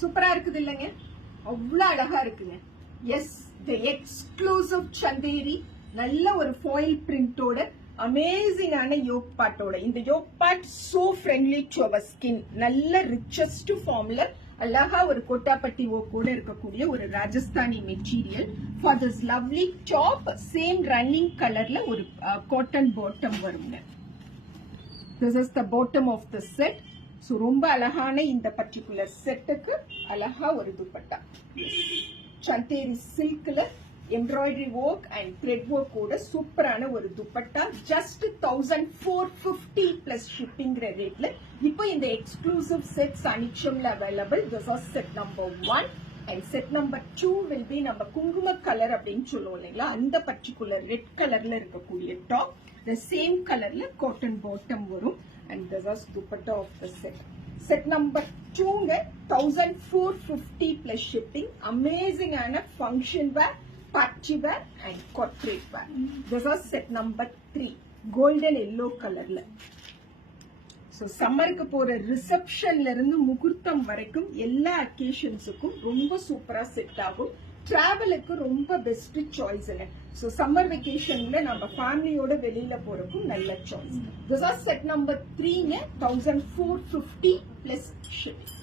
சூப்பரா இருக்குது இல்லைங்க, அவ்வளவு அழகா இருக்குங்க. எஸ், தி எக்ஸ்க்ளூசிவ் சந்தேரி, நல்ல ஒரு ஃபாயில் பிரிண்டோட அமேசிங்கான யோக் பார்ட்டோட. இந்த yoke part so friendly to our skin. நல்ல ரிச்சஸ்ட் ஃபார்ம்ல அழகா ஒரு கோட்டாப்பட்டி ஓக்கோட இருக்கக்கூடிய ஒரு Rajasthani material. For this lovely top same running கலர்ல ஒரு காட்டன் பாட்டம் வருங்க. This is the bottom of the set. So ரொம்ப அழகான இந்த பர்டிகுலர் செட்டுக்கு அழகா ஒரு துப்பட்டா. சந்தேரி சில்க்ல embroidery work and thread work ஓட சூப்பரான ஒரு துப்பட்டா. ஜஸ்ட் 1450 பிளஸ் ஷிப்பிங்கிற ரேட்ல இப்போ இந்த எக்ஸ்க்ளூசிவ் செட்ஸ் அனிச்சம்ல available. This are set number 1 and set number 2 will be நம்ம குங்கும கலர் அப்படின்னு சொல்லுவோம் இல்லைங்களா, அந்த பர்டிகுலர் ரெட் கலர்ல இருக்கக்கூடிய டாப். த சேம் கலர்ல காட்டன் பாட்டம் வரும். And this are dupatta of the set. Set number 2ங்க 1450 பிளஸ் ஷிப்பிங். அமேசிங்கான function wear, party wear and corporate wear. This is set number 3, golden yellow colorல. So சம்மருக்கு போற ரிசப்ஷன்ல இருந்து முகூர்த்தம் வரைக்கும் எல்லா அக்கேஷன்ஸுக்கும் ரொம்ப சூப்பரா செட் ஆகும். டிராவலுக்கு ரொம்ப பெஸ்ட் சாய்ஸ்ங்க. ஸோ சம்மர் வெக்கேஷன்ல நம்ம ஃபேமிலியோட வெளியில போறதுக்கும் நல்ல choice. This are set number 3ங்க 1450 பிளஸ் ஷிப்பிங்.